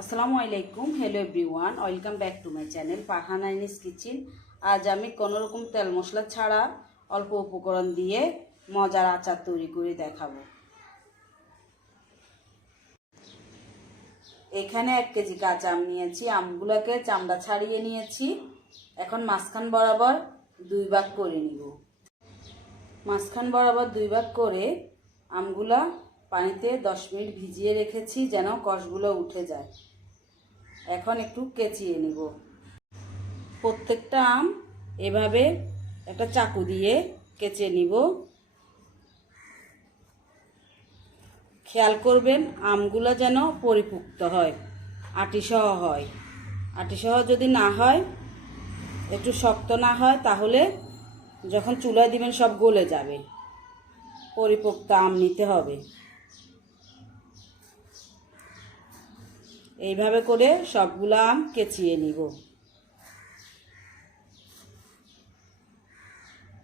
আসসালামু আলাইকুম। Hello everyone, welcome back to my channel Farhana Aini's kitchen. আজ আমি কোনো রকম তেল মশলা ছাড়া অল্প উপকরণ দিয়ে মজার আচার তৈরি করে দেখাবো। এখানে 1 কেজি কাঁচা আম নিয়েছি। আমগুলোকে চামড়া ছাড়িয়ে নিয়েছি। এখন মাঝখান বরাবর 2 ভাগ করে নিব। মাঝখান বরাবর 2 ভাগ করে আমগুলা পানিতে 10 মিনিট ভিজিয়ে রেখেছি যেন কষগুলো উঠে যায়। এখন একটু কেচিয়ে নিব। প্রত্যেকটা আম এভাবে একটা চাকু দিয়ে কেচে নিব। খেয়াল করবেন আমগুলো যেন পরিপুক্ত হয়, আটিসহ হয়। আটিসহ যদি না হয়, একটু শক্ত না হয়, তাহলে যখন চুলায় দিবেন সব গলে যাবে। পরিপুক্ত আম নিতে হবে। এইভাবে করে সবগুলো আম কেচিয়ে নিব।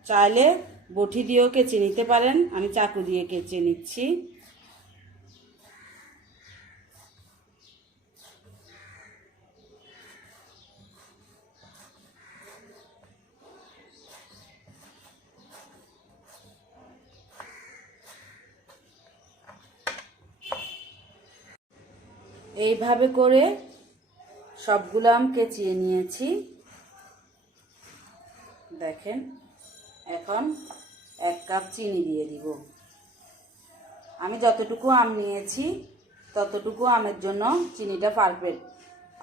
চাইলে বটি দিয়েও কেচে নিতে পারেন, আমি চাকু দিয়ে কেচে নিচ্ছি। এইভাবে করে সবগুলো আম কেচিয়ে নিয়েছি। দেখেন, এখন 1 কাপ চিনি দিয়ে দিব। আমি যতটুকু আম নিয়েছি ততটুকু আমের জন্য চিনিটা পারফেক্ট।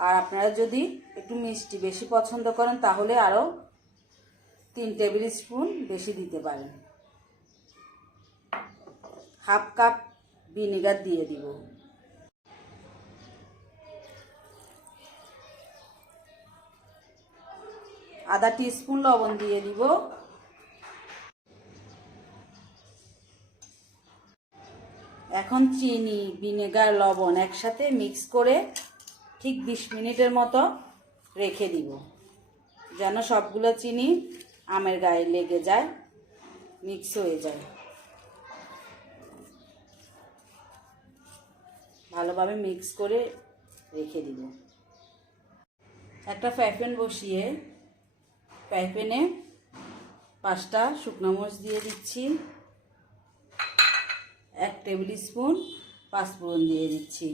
আর আপনারা যদি একটু মিষ্টি বেশি পছন্দ করেন তাহলে আরও 3 টেবিল স্পুন বেশি দিতে পারেন। 1/2 কাপ ভিনেগার দিয়ে দিব। আধা টিস্পুন লবণ দিয়ে দিব। এখন চিনি, ভিনেগার, লবণ একসাথে মিক্স করে ঠিক 20 মিনিটের মতো রেখে দিব, যেন সবগুলো চিনি আমের গায়ে লেগে যায়, মিক্স হয়ে যায়। ভালোভাবে মিক্স করে রেখে দিব। একটা ফ্রাই প্যান বসিয়ে ফ্রাই প্যানে 5টা শুকনো মরিচ দিয়ে দিচ্ছি। 1 টেবিল স্পুন পাঁচফোড়ন দিয়ে দিচ্ছি।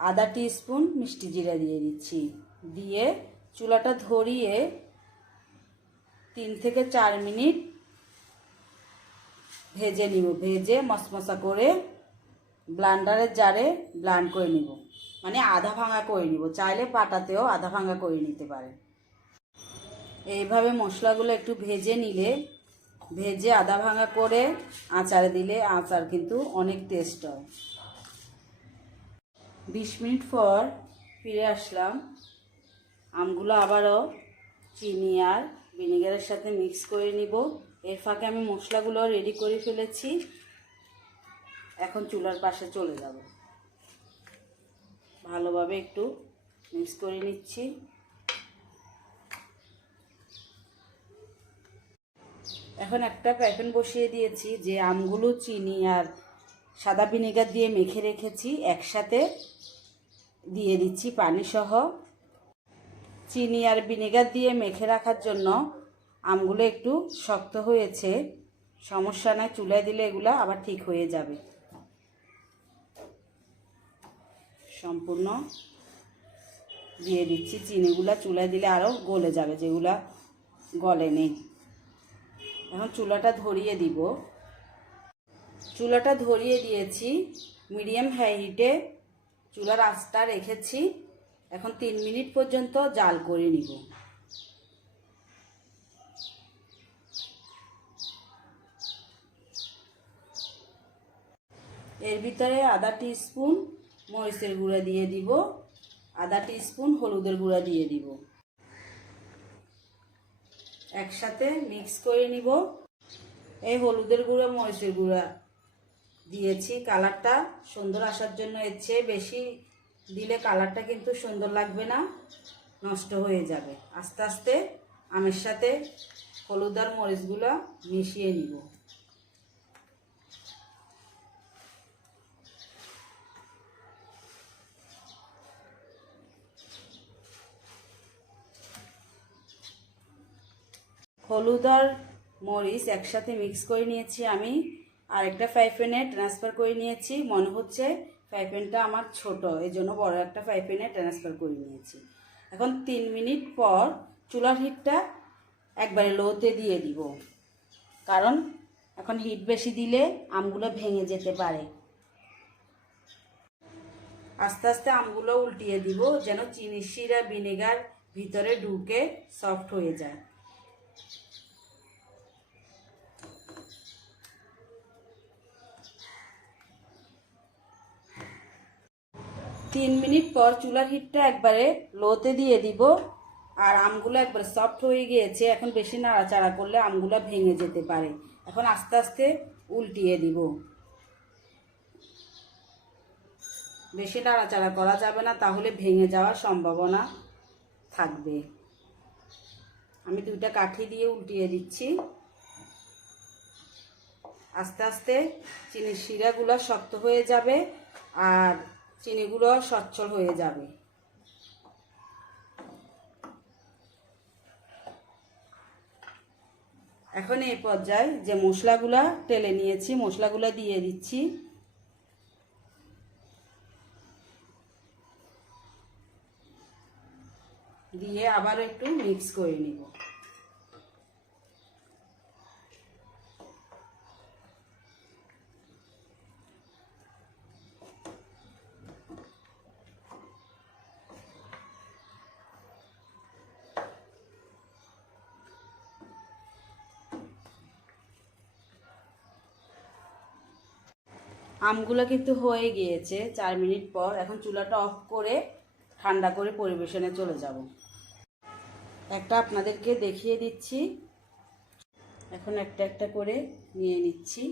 আধা টিস্পুন মিষ্টি জিরা দিয়ে দিচ্ছি। দিয়ে চুলাটা ধরিয়ে 3 থেকে 4 মিনিট ভেজে নিব। ভেজে মশমশা করে ব্লান্ডারের জারে ব্লান্ড করে নিব, মানে আধা ভাঙা করে নিব। চাইলে পাটাতেও আধা ভাঙা করে নিতে পারেন। এইভাবে মশলাগুলো একটু ভেজে নিলে, ভেজে আধা ভাঙা করে আচারে দিলে আচার কিন্তু অনেক টেস্ট হয়। 20 মিনিট পর ফিরে আসলাম। আমগুলো আবারও চিনি আর ভিনেগারের সাথে মিক্স করে নিব। এর ফাঁকে আমি মশলাগুলো রেডি করে ফেলেছি। এখন চুলার পাশে চলে যাব। ভালোভাবে একটু মিক্স করে নিচ্ছি। এখন একটা ফ্রাই প্যান বসিয়ে দিয়েছি। যে আমগুলো চিনি আর সাদা ভিনেগার দিয়ে মেখে রেখেছি একসাথে দিয়ে দিচ্ছি পানি সহ। চিনি আর ভিনেগার দিয়ে মেখে রাখার জন্য আমগুলো একটু শক্ত হয়েছে, সমস্যা নাই, চুলায় দিলে এগুলো আবার ঠিক হয়ে যাবে। সম্পূর্ণ দিয়ে দিচ্ছি। চিনিগুলা চুলায় দিলে আরও গলে যাবে, যেগুলা গলে নেই। এখন চুলাটা ধরিয়ে দিব। চুলাটা ধরিয়ে দিয়েছি। মিডিয়াম হাই হিটে চুলার আঁচটা রেখেছি। এখন 3 মিনিট পর্যন্ত জাল করে নিব। এর ভিতরে আধা টিস্পুন মরিচের গুঁড়া দিয়ে দিব, আধা টিস্পুন হলুদের গুঁড়া দিয়ে দিব। একসাথে মিক্স করে নিব। এই হলুদের গুঁড়া মরিচের গুঁড়া দিয়েছি কালারটা সুন্দর আসার জন্য। এর চেয়ে বেশি দিলে কালারটা কিন্তু সুন্দর লাগবে না, নষ্ট হয়ে যাবে। আস্তে আস্তে আমের সাথে হলুদ আর মরিচগুলো মিশিয়ে নিব। হলুদ আর মরিচ একসাথে মিক্স করে নিয়েছি আমি। আর একটা ফ্রাই প্যানে ট্রান্সফার করে নিয়েছি। মনে হচ্ছে ফ্রাই প্যানটা আমার ছোট, এই জন্য বড় একটা ফ্রাই প্যানে ট্রান্সফার করে নিয়েছি। এখন 3 মিনিট পর চুলার হিটটা একবারে লোতে দিয়ে দিব, কারণ এখন হিট বেশি দিলে আমগুলো ভেঙে যেতে পারে। আস্তে আস্তে আমগুলো উল্টিয়ে দিব, যেন চিনি শিরা ভিনেগার ভিতরে ঢুকে সফট হয়ে যায়। তিন মিনিট পর চুলার হিটটা একবারে লোতে দিয়ে দিব। আর আমগুলো একবারে সফট হয়ে গিয়েছে। এখন বেশি নাড়াচাড়া করলে আমগুলো ভেঙে যেতে পারে। এখন আস্তে আস্তে উল্টিয়ে দিব। বেশি নাড়াচাড়া করা যাবে না, তাহলে ভেঙে যাওয়ার সম্ভাবনা থাকবে। আমি 2টা কাঠি দিয়ে উল্টিয়ে দিচ্ছি। আস্তে আস্তে চিনির শিরাগুলো শক্ত হয়ে যাবে আর চিনিগুলো সচ্ছল হয়ে যাবে। এখন এই পর্যায়ে যে মশলাগুলা টেলে নিয়েছি, মশলাগুলা দিয়ে দিচ্ছি। দিয়ে আবার একটু মিক্স করে নিব। আমগুলো কিন্তু হয়ে গিয়েছে 4 মিনিট পর। এখন চুলাটা অফ করে ঠান্ডা করে পরিবেশনে চলে যাব। একটা আপনাদেরকে দেখিয়ে দিচ্ছি। এখন একটা একটা করে নিয়ে নিচ্ছি।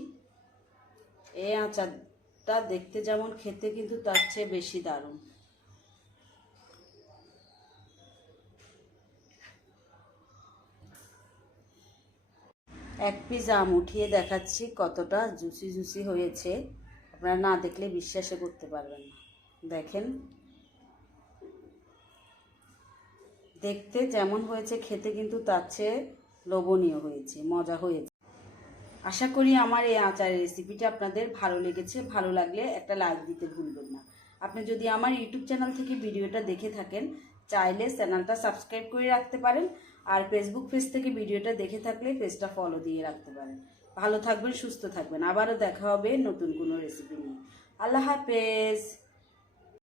এই আচারটা দেখতে যেমন, খেতে কিন্তু তার চেয়ে বেশি দারুণ। এক পিস আম উঠিয়ে দেখাচ্ছি কতটা জুসি জুসি হয়েছে। আপনারা না দেখলে বিশ্বাসই করতে পারবেন না। দেখেন, দেখতে যেমন হয়েছে খেতে কিন্তু তার চেয়ে লোভনীয় হয়েছে, মজা হয়েছে। আশা করি আমার এই আচারের রেসিপিটা আপনাদের ভালো লেগেছে। ভালো লাগলে একটা লাইক দিতে ভুলবেন না। আপনি যদি আমার ইউটিউব চ্যানেল থেকে ভিডিওটা দেখে থাকেন, চাইলে চ্যানেলটা সাবস্ক্রাইব করে রাখতে পারেন। আর ফেসবুক পেজ থেকে ভিডিওটা দেখে থাকলে পেজটা ফলো দিয়ে রাখতে পারেন। ভালো থাকবেন, সুস্থ থাকবেন। আবারও দেখা হবে নতুন কোনো রেসিপি নিয়ে। আল্লাহ হাফেজ।